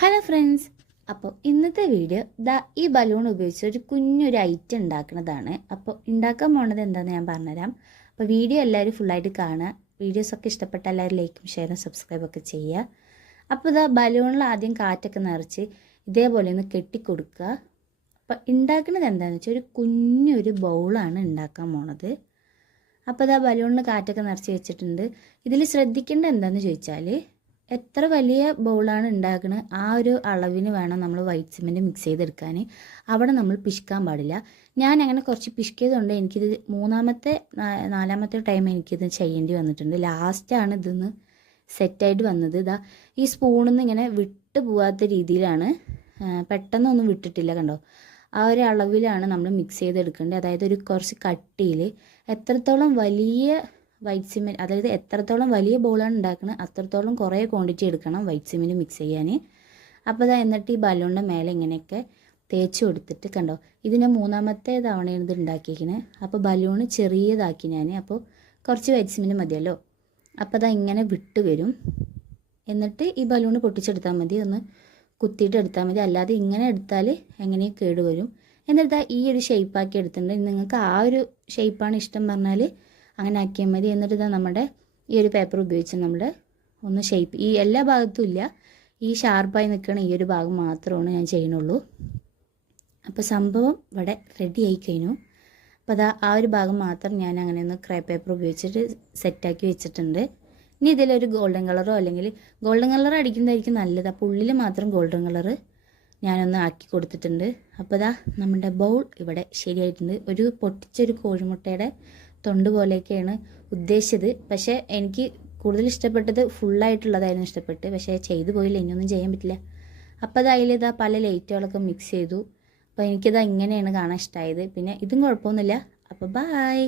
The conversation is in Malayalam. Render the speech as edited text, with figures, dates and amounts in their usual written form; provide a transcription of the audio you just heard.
ഹലോ ഫ്രണ്ട്സ്, അപ്പോൾ ഇന്നത്തെ വീഡിയോ ഈ ബലൂൺ ഉപയോഗിച്ച് ഒരു കുഞ്ഞൊരു ഐറ്റം ഉണ്ടാക്കുന്നതാണ്. അപ്പോൾ ഉണ്ടാക്കാൻ പോണത് എന്താണെന്ന് ഞാൻ പറഞ്ഞുതരാം. അപ്പോൾ വീഡിയോ എല്ലാവരും ഫുള്ളായിട്ട് കാണുക. വീഡിയോസൊക്കെ ഇഷ്ടപ്പെട്ട എല്ലാവരും ലൈക്കും ഷെയറും സബ്സ്ക്രൈബൊക്കെ ചെയ്യുക. അപ്പോൾ ബലൂണിൽ ആദ്യം കാറ്റൊക്കെ നിറച്ച് ഇതേപോലെ ഒന്ന് കെട്ടിക്കൊടുക്കുക. അപ്പോൾ ഉണ്ടാക്കുന്നത് എന്താണെന്ന് വെച്ചാൽ ഒരു കുഞ്ഞൊരു ബൗളാണ് ഉണ്ടാക്കാൻ പോണത്. അപ്പോൾ ബലൂണിൽ കാറ്റൊക്കെ നിറച്ച് വെച്ചിട്ടുണ്ട്. ഇതിൽ ശ്രദ്ധിക്കേണ്ടത് എന്താണെന്ന് ചോദിച്ചാൽ എത്ര വലിയ ബൗളാണ് ഉണ്ടാക്കുന്നത് ആ ഒരു അളവിന് വേണം നമ്മൾ വൈറ്റ് സിമെൻറ്റ് മിക്സ് ചെയ്തെടുക്കാൻ. അവിടെ നമ്മൾ പിശുക്കാൻ പാടില്ല. ഞാൻ അങ്ങനെ കുറച്ച് പിശുക്കിയതുകൊണ്ട് എനിക്കിത് നാലാമത്തെ ടൈം എനിക്കിത് ചെയ്യേണ്ടി വന്നിട്ടുണ്ട്. ലാസ്റ്റാണ് ഇതൊന്ന് സെറ്റായിട്ട് വന്നത്. ഈ സ്പൂണിൽ നിന്ന് ഇങ്ങനെ വിട്ടു പോകാത്ത രീതിയിലാണ്, പെട്ടെന്നൊന്നും വിട്ടിട്ടില്ല. കണ്ടോ, ആ ഒരു അളവിലാണ് നമ്മൾ മിക്സ് ചെയ്തെടുക്കേണ്ടത്. അതായത് ഒരു കുറച്ച് കട്ടിയിൽ എത്രത്തോളം വലിയ വൈറ്റ് സിമെൻറ്റ്, അതായത് എത്രത്തോളം വലിയ ബോളാണ് ഉണ്ടാക്കുന്നത് അത്രത്തോളം കുറേ ക്വാണ്ടിറ്റി എടുക്കണം വൈറ്റ് സിമെൻറ്റ് മിക്സ് ചെയ്യാൻ. അപ്പോൾ എന്നിട്ട് ഈ ബലൂണിൻ്റെ മേലെ ഇങ്ങനെയൊക്കെ തേച്ച് കൊടുത്തിട്ട് കണ്ടോ, ഇതിൻ്റെ മൂന്നാമത്തെ തവണയാണ് ഇത് ഉണ്ടാക്കിയിരിക്കുന്നത്. അപ്പോൾ ബലൂണ് ചെറിയതാക്കി ഞാൻ. അപ്പോൾ കുറച്ച് വൈറ്റ് സിമെൻറ്റ് മതിയല്ലോ. അപ്പോൾ ഇങ്ങനെ വിട്ട് വരും. എന്നിട്ട് ഈ ബലൂണ് പൊട്ടിച്ചെടുത്താൽ മതി, ഒന്ന് കുത്തിയിട്ട് എടുത്താൽ മതി. അല്ലാതെ ഇങ്ങനെ എടുത്താൽ എങ്ങനെയും കേടുവരും. എന്നിട്ട് ഈ ഒരു ഷേപ്പാക്കി എടുത്തിട്ടുണ്ട്. നിങ്ങൾക്ക് ആ ഒരു ഷേപ്പാണ് ഇഷ്ടം പറഞ്ഞാൽ അങ്ങനെ ആക്കിയാൽ മതി. എന്നിട്ട് നമ്മുടെ ഈ ഒരു പേപ്പർ ഉപയോഗിച്ച് നമ്മൾ ഒന്ന് ഷേപ്പ്, ഈ എല്ലാ ഭാഗത്തും ഇല്ല, ഈ ഷാർപ്പായി നിൽക്കുന്ന ഈ ഒരു ഭാഗം മാത്രമാണ് ഞാൻ ചെയ്യണുള്ളൂ. അപ്പോൾ സംഭവം ഇവിടെ റെഡി ആയി കഴിഞ്ഞു. അപ്പോൾ ആ ഒരു ഭാഗം മാത്രം ഞാൻ അങ്ങനെ ഒന്ന് ക്രേ പേപ്പർ ഉപയോഗിച്ചിട്ട് സെറ്റാക്കി വെച്ചിട്ടുണ്ട്. ഇനി ഇതിലൊരു ഗോൾഡൻ കളറോ അല്ലെങ്കിൽ ഗോൾഡൻ കളർ അടിക്കുന്നതായിരിക്കും നല്ലത്. അപ്പോൾ ഉള്ളിൽ മാത്രം ഗോൾഡൻ കളറ് ഞാനൊന്ന് ആക്കി കൊടുത്തിട്ടുണ്ട്. അപ്പോൾ നമ്മുടെ ബൗൾ ഇവിടെ ശരിയായിട്ടുണ്ട്. ഒരു പൊട്ടിച്ചൊരു കോഴിമുട്ടയുടെ തൊണ്ട് പോലെയൊക്കെയാണ് ഉദ്ദേശിച്ചത്. പക്ഷേ എനിക്ക് കൂടുതൽ ഇഷ്ടപ്പെട്ടത് ഫുള്ളായിട്ടുള്ളതായിരുന്നു ഇഷ്ടപ്പെട്ട്. പക്ഷേ ചെയ്തു പോയില്ല, ഇനിയൊന്നും ചെയ്യാൻ പറ്റില്ല. അപ്പോൾ അതിൽ പല ലൈറ്റുകളൊക്കെ മിക്സ് ചെയ്തു. അപ്പോൾ എനിക്കിത് ഇങ്ങനെയാണ് കാണാൻ ഇഷ്ടമായത്. പിന്നെ ഇതും കുഴപ്പമൊന്നുമില്ല. അപ്പോൾ ബൈ.